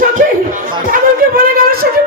সখী তাদেরকে বলে গেল সখী